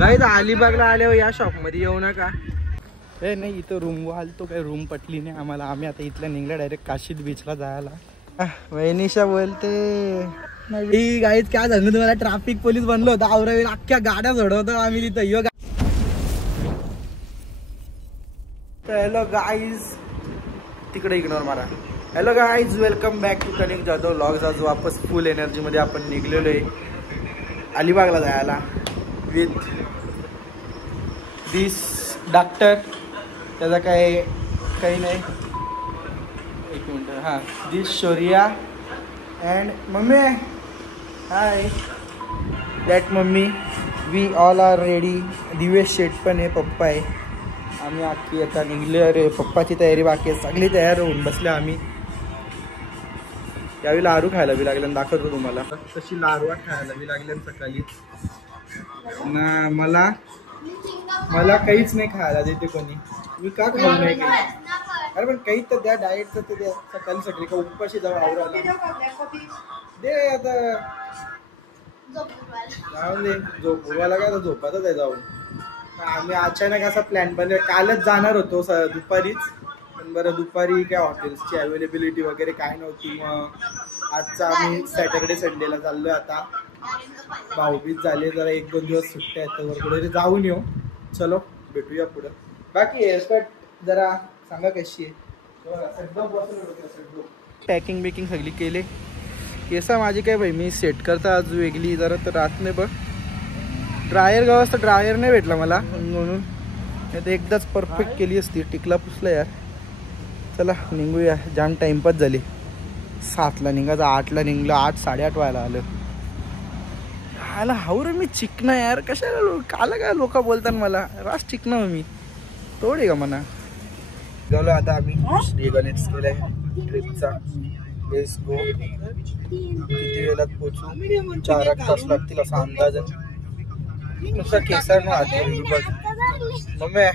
Guys अलिबागला आल्यावर या शॉप मध्ये येऊ नका. हे नाही इथं रूम आलतो काही रूम पटली नाही आम्हाला. आम्ही आता इथल्या निघल्या डायरेक्ट काशीद बीचला जायला. वैनिशा बोलते नाही गाईज काय झालं तुम्हाला ट्रॅफिक पोलीस बनलो होता औरवेल अख्ख्या गाड्या सोडवतो आम्ही तिथं. यो हॅलो गाईज तिकडे इग्नोर मारा. Hello guys welcome back to connect Jadhav vlogs. आज वापस फुल एनर्जी मध्ये आपण निघलेलो आहे अलिबागला जायला विथ दिस डॉक्टर. त्याचा काही नाही. एक मिनिट. हां this Shaurya and mummy. Hi that mummy. We all are ready. Divesh Shet पण आहे पप्पा आहे. आम्ही अख्खी आता निघले. अरे पप्पाची तयारी बाकी आहे. सगळी तयार होऊन बसले आम्ही. यावेळी लारू खायला बी लागलं दाखवतो तुम्हाला. तशी लारवा खायला बी लागल्या सकाळी ना. मला काहीच नाही खायला देते कोणी. मी का खाऊ नाही काही. अरे पण काही तर द्या डाएटचं ते द्या. सकाळी सकाळी का उपाशी जाऊ आवरायला दे. आता जाऊन दे झोपवायला काय तर झोपातच आहे जाऊन. आम्ही अचानक असा प्लॅन बनवला. कालच जाणार होतो दुपारीच पण बरं दुपारी काय हॉटेल्सची अवेलेबिलिटी वगैरे काय नव्हती. मग आजचा आम्ही सॅटर्डे संडेला चाललोय. आता भाऊबीज झाले जरा 1-2 दिवस सुट्ट्या आहेत तर कुठे जाऊन येऊ. चलो भेटूया पुढं. बाकी हेअरकट जरा सांगा कशी आहे. पॅकिंग बिकिंग सगळी केले. केसा माझी काय भाई मी सेट करता आज वेगळी जरा तर राहत नाही. बघ ड्रायर गावास तर ड्रायर नाही भेटला मला म्हणून नाही तर एकदाच परफेक्ट केली असती. टिकला पुसला यार. चला निघूया. जाम टाइमपास झाली. 7ला निघायचं 8ला निघलं. 8-8:30 व्हायला आलं. आला हाऊ रे मी चिकना यार. कशाला काला काय लोक बोलतात मला. रास चिकना मी तोडे का म्हणा. गेलो आता आम्ही श्री गणेश केलाय ट्रिपचा. Let's go. किती वेळात पोहोचू. 4-8 तास लागतील असा अंदाज आहे. नुसता केसर न आते बघ मम्मी.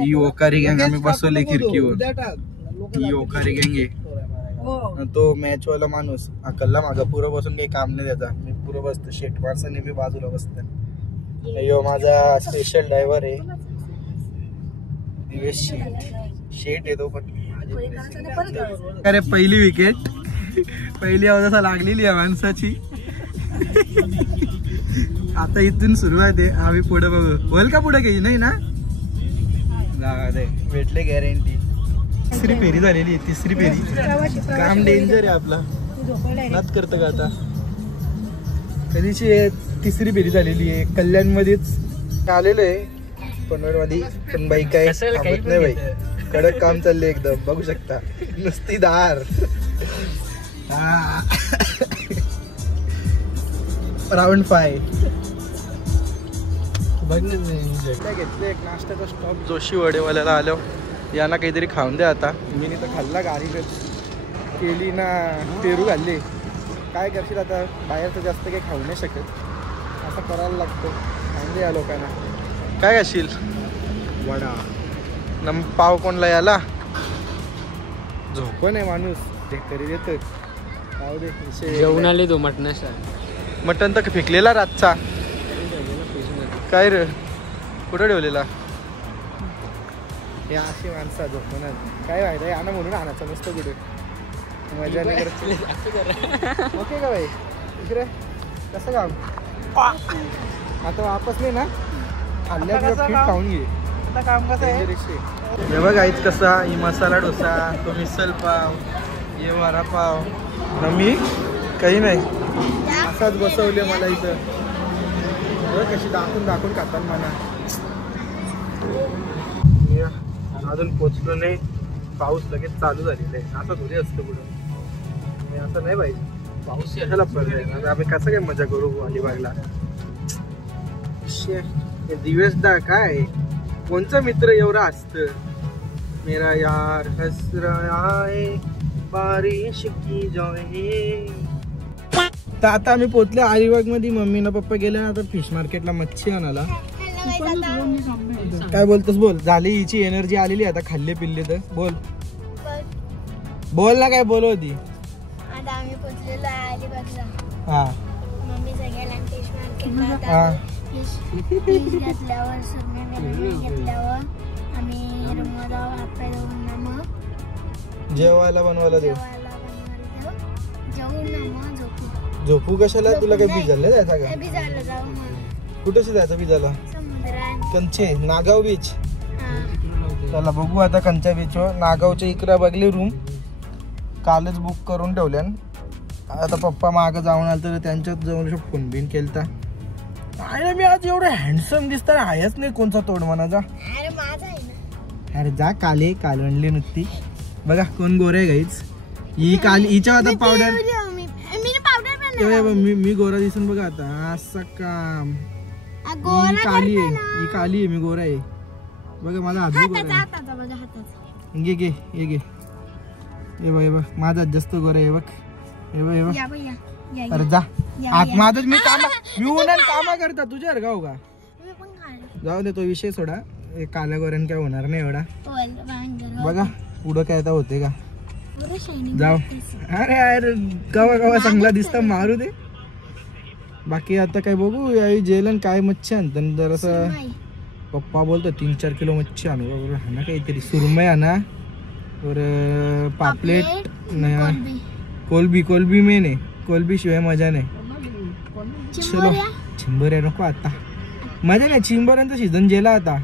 ही ओकारी गँग आम्ही बसवले खिडकीवर. ही ओकारी गँग आहे. तो मॅच वाला माणूस अकल्ला मागा पुरं बसून काही काम नाही त्याचा. मी पुरं बसतो. शेट माणसं नेहमी बाजूला बसतात. यो माझा स्पेशल ड्रायव्हर आहे दिवेश शेट येतो. पण अरे पहिली विकेट पहिली अवस्था लागलेली आहे माणसाची. आता इथून सुरुवात आहे. आम्ही पुढे बघू. होईल का पुढे काही नाही ना. भेटले गॅरंटी. तिसरी फेरी झालेली आहे. तिसरी फेरी काम डेंजर आहे आपला. नाच करतं का आता. कधीची तिसरी फेरी झालेली आहे. कल्याण मध्येच आलेलो आहे पनवेल मध्ये. पण बाई काय थांबत नाही बाई. कडक काम चालले एकदम. बघू शकता नुसती दार. राऊंड 5 घेतलं. एक नाश्त्याचा स्टॉप जोशी वडेवाल्याला आलो. यांना काहीतरी खाऊन द्या. आता मी नाही तर खाल्ला. गाडी केली ना पेरू घाल्ले. काय करशील आता. बाहेरचं जास्त काही खाऊ नाही शकत. असं करायला लागतं. खाऊन द्या या लोकांना. काय खाशील. वडा न पाव कोणला याला झोप नाही माणूस. तरी देत पाव दे. जेवण आले तो मटण तर फेकलेला रातचा. काय रे कुठं ठेवलेला. हे अशी माणसं झोपणार काय व्हायला. याना म्हणून आणायचं नसतं कुठे. मजा नाही करत. ओके का भाई. इकडे कसं काम आता वापस नाही ना. खाल्ल्या फिट खाऊन घे. आता काम कसं आहे हे बघ आईच. कसा ही मसाला डोसा तो मिसल पाव हे वडापाव ना. मी काही नाही असाच बसवले मला इथं. कशी दाखवून खातात मला. अजून पोचलो नाही. पाऊस लगेच चालू झालेला आहे. असं थोडी असतं कुठं. असं नाही पाहिजे. पाऊस यायला पाहिजे. आम्ही कसं काय मजा करू अलिबागला. दिवेश दा काय कोणचा मित्र एवढा असतं. मेरा यार हस रहा है बारिश की जाए. तर आता आम्ही पोचले अलिबाग मध्ये. मम्मी ना पप्पा गेले. आता फिश मार्केटला मच्छी आणायला. काय बोलतोस बोल. झाली हिची एनर्जी आलेली आता. खाल्ले पिल्ले तर बोल ना काय बोल होती. आता आम्ही पोचलेलो आहे अलिबागला. हा मम्मी घेतल्यावर सुरमई घेतल्यावर आम्ही रूमला हातपाय धुवून मग जेवायला बनवायला देऊ. जेवून मग झोपू. झोपू कशाला? तुला काही भिजायला जायचं का? भिजायला जाऊ मग. कुठे जायचं भिजायला? समुद्रात. कंचे नागाव बीच. चला बघू आता कंचा बीचवर. नागावच्या इकडे बघली रूम, कालच बुक करून ठेवल्या. आता पप्पा मागं जाऊन आलं तर त्यांच्यात जाऊन फोन बिन केलता. अरे मी आज एवढं हँडसम दिसत आहेच नाही कोणचा तोड म्हणाचा. अरे जा काले कालवणली नुकती. बघा कोण गोरे आहे गाईच. ही काली हिच्या आता पावडर मी गोरा दिसून बघा आता असं काम. ही काली आहे, ही काली आहे, मी गोरा आहे बघा. माझा हात घे घे हे घे. हे बघ हे बघ माझा जास्त गोरा आहे बघ. हे बघ हे बघ. अरे जा आत माझं मी उन्हात कामा करता तुझ्या गाव का. जाऊ दे तो विषय सोडा. काल्या गोऱ्यान काय होणार नाही एवढा. बघा पुढं काय आता होते का. जाऊ. अरे अरे गावा गावा चांगला दिसता मारू दे. बाकी आता काय बघू यावेळी जेलन काय मच्छी आणतं जरासं. पप्पा बोलतो 3-4 किलो मच्छी आणू बरोबर. हा ना काहीतरी सुरमई आणा और पापलेट कोलबी. कोलबी मेन आहे. कोलबी शिवाय मजा नाही. चलो चिंबर आहे नको आता. मजा नाही. चिंबरांचा सीझन गेला आता.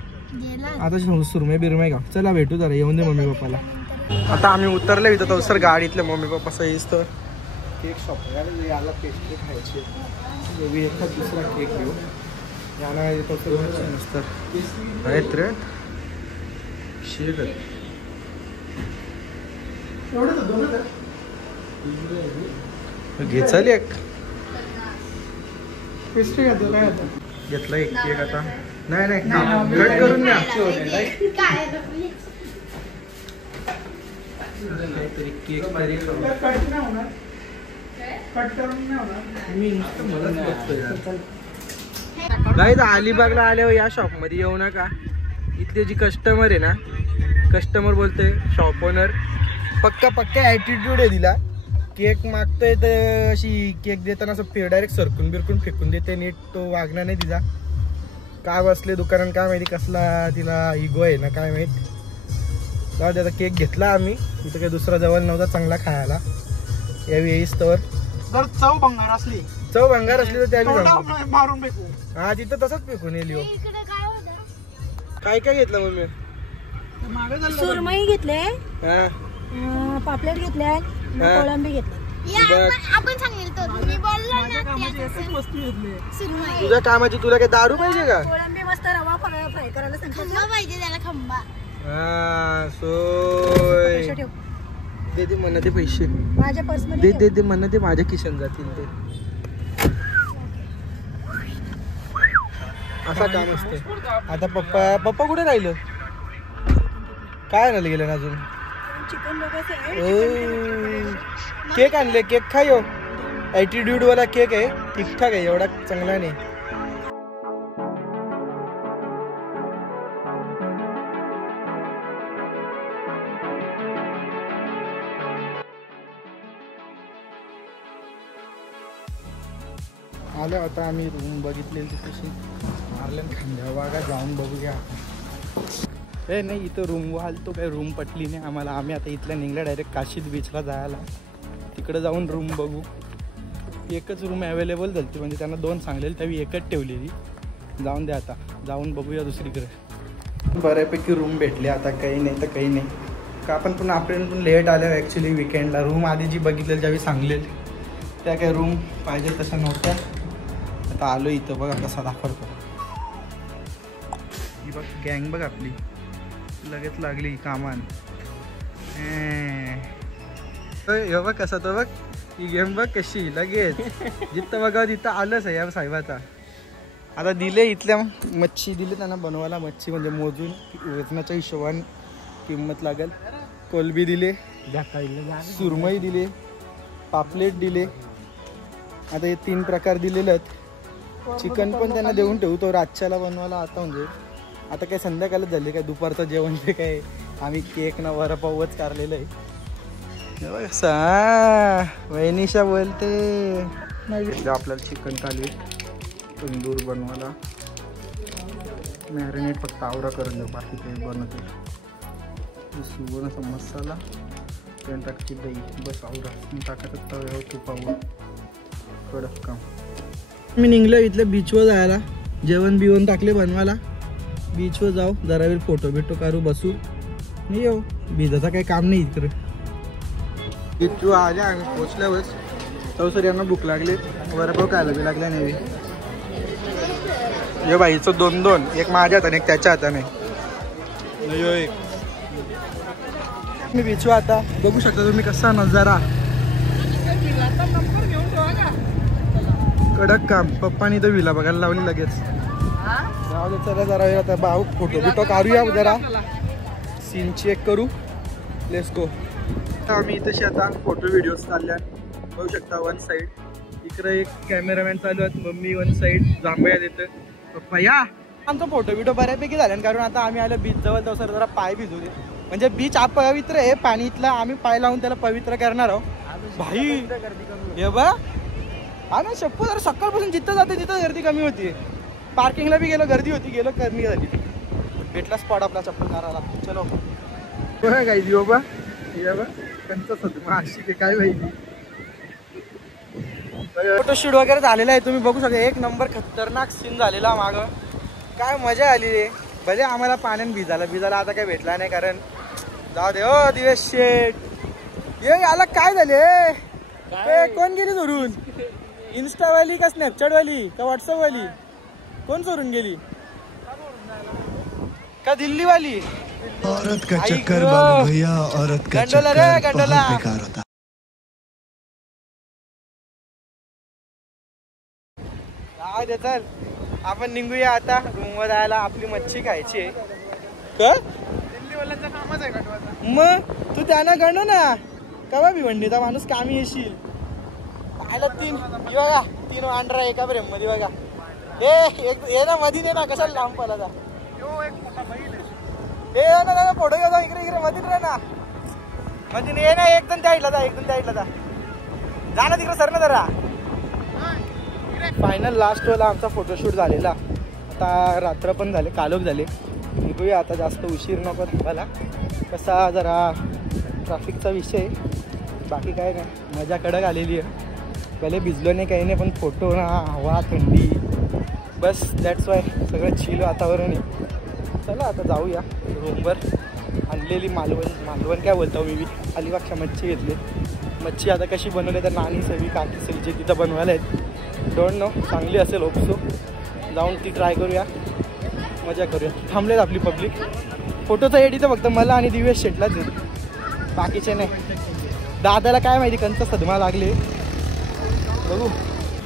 आता सुरमई बिरमई का. चला भेटू जरा येऊन दे मम्मी पप्पाला. आता आम्ही उतरले इथं तर सर गाडीतले मम्मी पप्पा सहीच तर केक शॉप याला पेस्ट्री खायची. एखाद दुसरा केक घेऊ याला येतो तर आहेत रे शेक घे. चल एक पेस्ट्री घेतला एक केक. आता नाही कट करून द्या. गाईज अलिबागला आल्यावर या शॉप मध्ये येऊ नका. इथले जी कस्टमर आहे ना, कस्टमर बोलते शॉप ओनर पक्का ऍटिट्यूड आहे दिला. केक मागतोय तर अशी केक देताना असं डायरेक्ट सरकून बिरकून फेकून देते. नीट तो वागणार नाही तिचा. काय बसले दुकानात काय माहिती कसला तिला इगो आहे ना काय माहित. जाऊ दे आता केक घेतला आम्ही. तिथं काही दुसरा जवळ नव्हता चांगला खायला. यावी येईस तर चव भंगार असली तर त्यावेळी मारून फेकू. हा तिथं तसंच फेकून येईल. काय काय घेतलं मम्मी? सुरमई घेतले, पापलेट घेतले, कोळंबी घेतले. आपण सांगितलं मी बोललो ना. तुझ्या कामाची तुला काय दारू पाहिजे का? कोळंबी मस्त रवा फ्राय करायला सांगितलं पाहिजे त्याला खंबा. हा सोय दे म्हणा ते पैसे माझ्या पर्समध्ये दे म्हणा ते माझ्या खिशात जातील ते. असा काम असते. आता पप्पा कुठे राहिलं? काय आणायला गेलं अजून? केक आणले. केक खायो. ऍटिट्यूड वाला केक आहे. ठीकठाक आहे एवढा चांगला नाही. आलो आता आम्ही रूम बघितलेली तशी मारल्यान खांद्या वागा जाऊन बघूया. हे नाही इथं रूम वाहलतो काही रूम पटली नाही आम्हाला. आम्ही आता इथल्या निघल्या डायरेक्ट काशीद बीचला जायला. तिकडे जाऊन रूम बघू. एकच रूम अवेलेबल झाली म्हणजे त्यांना 2 सांगलेली त्यावेळी एकच ठेवलेली. जाऊन द्या आता जाऊन बघूया दुसरीकडे. बऱ्यापैकी रूम भेटले. आता काही नाही तर काही नाही का. आपण पण लेट आलो ॲक्च्युली विकेंडला. रूम आधी जी बघितलेली ज्यावेळी सांगलेली त्या काही रूम पाहिजे तशा नव्हत्या. आता आलो इथं बघा कसा दाखवतो. ही बघ गँग बघ आपली लगेच लागली कामान. हे बघ कसा तो बघ. ही गेम बघ कशी लगेच जिथं बघा तिथं आलंच आहे या साहेबाचा. आता दिले इथल्या मच्छी दिले त्यांना बनवायला. मच्छी म्हणजे मोजून वजनाच्या हिशोबाने किंमत लागेल. कोलबी दिले, सुरमई दिले, पापलेट दिले. आता हे 3 प्रकार दिलेले आहेत. चिकन पण त्यांना देऊन ठेवू तो रातच्याला बनवायला. आता म्हणजे आता काय संध्याकाळच झाली काय दुपारचं जेवण ते काय आम्ही केक ना वडापावच काढलेलं आहे. वहिनीशा बोलते आपल्याला चिकन थाली तंदूर बनवायला मॅरिनेट फक्त आवरा करून देऊ, बाकी ते बनवते. सुगण असा मसाला त्याने टाकते दही, बस आवरा टाकायचं तव्यावर तुपावर. कडक काम. मी निघलो इथल्या बीचवर जायला, जेवण बिवण टाकले बनवायला. बीचवर जाऊ, जरा वेळ फोटो बिटो काढू, बसू, नाही येऊ. भिजाचं काही काम नाही इकडे. बीचवर आले आणि पोचल्यावरच तो सर यांना भूक लागली, वडापाव खायला बी लागला नाही. यो बाईचं 2-2, एक माझ्या हाताने एक त्याच्या हाताने. यो एक मी बीचवर आता बघू शकता तुम्ही कसा नजारा. कडक काम. पप्पानी तर विला बघायला लावली लगेच. चला जरा वेळ आता भाऊ फोटो बिटो काढूया, जरा सीन चेक करू. Let's go. आम्ही इथेशी आता फोटो व्हिडिओज चालल्या, बघू शकता. वन साईड इकडे एक कॅमेरामॅन चालू आहेत, मम्मी वन साईड जांभया देतं, पप्पा या. आमचा फोटो बिटो बऱ्यापैकी झाला, कारण आता आम्ही आलो बीच जवळ, तर सर जरा पाय भिजू दे. म्हणजे बीच अपवित्र आहे, पाणी इथलं आम्ही पाय लावून त्याला पवित्र करणार आहोत. भाई हे बा आम्ही शप्पू जरा सकाळपासून जिथं जाते तिथं गर्दी कमी होती. पार्किंगला बी गेलो गर्दी होती, गेलो कमी झाली. भेटला स्पॉट आपला चप्पल मारायला. चलो काय दिओ बा ये बा कंच अशी काय माहिती. फोटोशूट वगैरे झालेला आहे, तुम्ही बघू शकता. एक नंबर खतरनाक सीन झालेला मागं. काय मजा आली रे. भले आम्हाला पाण्यात भिजायला आता काय भेटला नाही, कारण जाऊ दे. ओ दिवेश शेठ ये याला काय झाले. कोण गेली चोरून, इन्स्टावाली का स्नॅपचॅटवाली का व्हॉट्सअपवाली, कोण चोरून गेली का दिल्लीवाली. औरत का चक्कर बाबू भैया, औरत का गंडोला रे गंडोला. बेकार होता. चल आपण निघूया आता रूमवर जायला. आपली मच्छी खायची आहे. दिल्लीवाल्यांचा कामच आहे गंडवाचा. मग तू त्यांना गंडो ना, कवा भिवंडीचा माणूस कामी येशील. पाहिलं 3 वांडरा एका फ्रेम मध्ये बघा. हे ना मधी दे ना, कशाला लांब पडला जा. हे ना फोटो घेऊ, इकडे मधी रे ना, मधी ये ना. एकदम त्या इडला जा ना तिकडे सर ना जरा. फायनल लास्ट वाला आमचा फोटोशूट झालेला. आता रात्र पण झाले, कालोख झाले. निघूया आता, जास्त उशीर नको तुम्हाला. कसा जरा ट्रॅफिकचा विषय, बाकी काय नाही. मजा कडक आलेली आहे. भले भिजलो नाही काही नाही, पण फोटो ना, हवा, थंडी, बस दॅट्स वाय सगळं चिल वातावरण आहे. चला आता जाऊया रूमवर. आणलेली मालवण काय बोलतो मी, अलिबागच्या मच्छी घेतली. मच्छी आता कशी बनवली तर नानी सवी काकी सवी जे तिथं बनवायला आहेत, डोंट नो, चांगली असेल होपसो. जाऊन ती ट्राय करूया, मजा करूया. थांबलेत आपली पब्लिक. फोटोचा एडिट तर फक्त मला आणि दिवेश शेटलाच आहे, बाकीचे नाही. दादाला काय माहिती कंच सदमा लागले. बघू.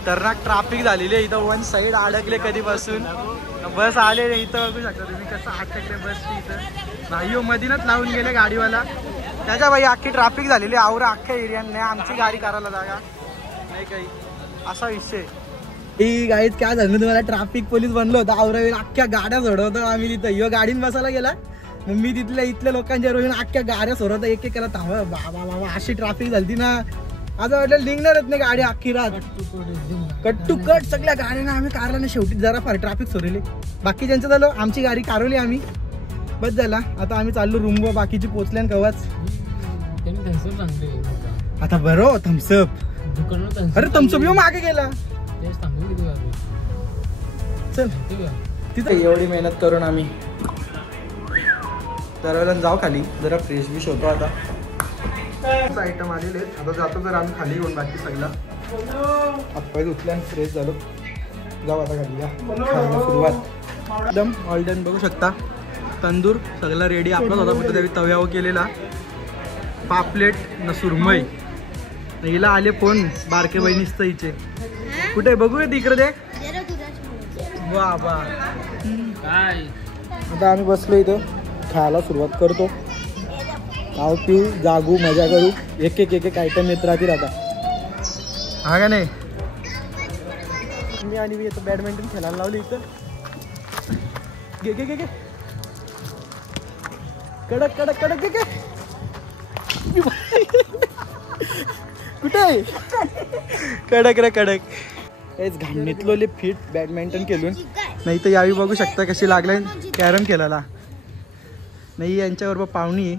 टर्नाक ट्रॅफिक झालेली आहे इथं. वन साईड अडकले कधीपासून. बस आले इथं, बघू शकता तुम्ही कसं अटकले बसची इथं. भाईयो मधीनच लावून गेले गाडीवाला. त्याच्या बाई अख्खी ट्रॅफिक झालेली. आवरा अख्ख्या एरिया नाही, आमची गाडी करायला जागा नाही काही, असा विषय. ही गाईत काय झालं, तुम्हाला ट्रॅफिक पोलीस बनलो होतं. आवरा अख्ख्या गाड्या सोडवतो आम्ही तिथं. यो गाडीन बसायला गेला, मग मी इथल्या लोकांच्या रोज अख्ख्या गाड्या सोडवतो, एक एक करत. बाबा अशी ट्रॅफिक झाली ना, असं वाटलं लिंगणारच नाही गाडी अख्खी रात. कट टू कट सगळ्या गाड्यांना आम्ही कारला ना. शेवटी जरा फार ट्रॅफिक सोडले, बाकी ज्यांचं झालं. आमची गाडी कारवली आम्ही, बस झाला. आता आम्ही चाललो रूमवर. बाकीची पोचल्यान कवाच. आता बरं थम्सअप. अरे थम्सअप येऊ मागे गेला. चल तिथं एवढी मेहनत करून आम्ही दरवेळेला जाऊ खाली, जरा फ्रेश बिश होतो. आता आयटम आलेले आहेत. आता जातो तर आम्ही खाली येऊन, बाकी सगळा हातपाय धुतल्या फ्रेश झालो. जाऊ आता खाली, या सुरुवात. एकदम ऑल डन. बघू शकता तंदूर सगळं रेडी आपलाच होता, फक्त त्यावेळी तव्यावर केलेला. पापलेट न सुरमई. हिला आले फोन बारके बहिणीच हिचे. कुठे बघूया तिकडे दे. वा वा. आता आम्ही बसलो इथं, खायला सुरुवात करतो. खाऊ पिऊ, जागू, मजा करू. एक एक आयटम येत राहतील आता, हा का नाही. मी आणि मी इथं बॅडमिंटन खेळायला लावली इथं. घे कडक कडक कडक घे. कुठे कडक रे कडक. काहीच घाणीतलोले फिट बॅडमिंटन खेळून नाही तर यावी बघू शकता कशी लागले कॅरम खेळायला. नाही यांच्याबरोबर पाहुणी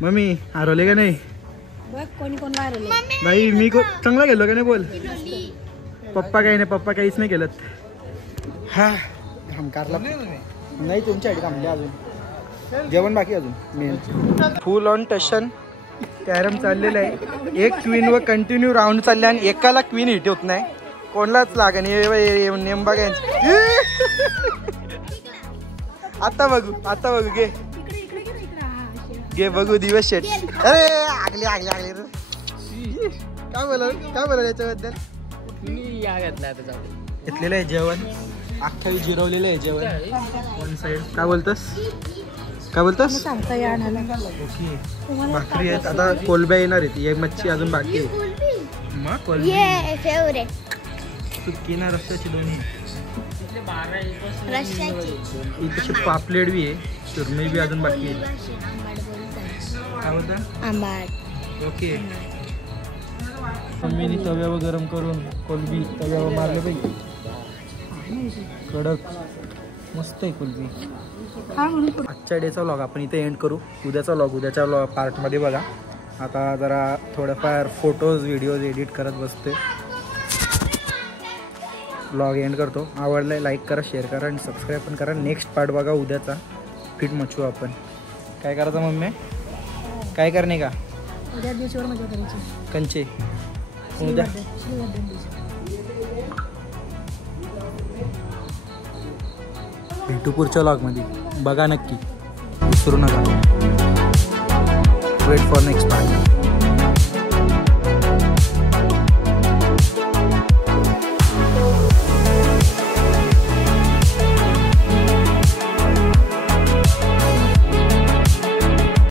मम्मी हरवले का नाही कोणी कोण हरवले नाही मी चांगला गेलो का नाही बोल. पप्पा काही नाही पप्पा काहीच नाही केलं. हा घामकारला नाही तुमच्यासाठी थांबले अजून जेवण बाकी अजून main full on Tashan carrom चाललेलं आहे. एक क्वीन व कंटिन्यू राऊंड चालले आणि एकाला क्वीन हिट होत नाही कोणालाच लागा नेम बघायचं. आता बघू घे बघू दिवस शेट. अरे आगले काय बोला याच्याबद्दल घेतलेलं आहे जेवण अख्खा जिरवलेलं आहे जेवण वन साइड. काय बोलतोस ओके भाकरी आहेत. आता कोलब्या येणार आहेत ये मच्छी अजून बाकी आहे. मग कोलबी सुकी ना रस्त्याची दोन्ही इथे पापलेट बी आहे सुरमई बी अजून बाकी आहे. काय बोलता ओके मम्मीने तव्यावर गरम करून कोलबी तव्यावर मारले पाहिजे कडक मस्त आहे कोलबी. आजच्या डेचा व्लॉग आपण इथे एंड करू. उद्याच्या व्लॉग पार्टमध्ये बघा. आता जरा थोडंफार फोटोज व्हिडिओज एडिट करत बसते. व्लॉग एंड करतो. आवडलाय लाईक करा शेअर करा आणि सबस्क्राईब पण करा. नेक्स्ट पार्ट बघा उद्याचा फिट मचू आपण. काय करायचं मम्मी काय करणे का उद्या बीचवर मजा करायची कंचे उद्या भेटू पुढच्या व्लॉगमध्ये बघा नक्की विसरू नका. Wait for next part.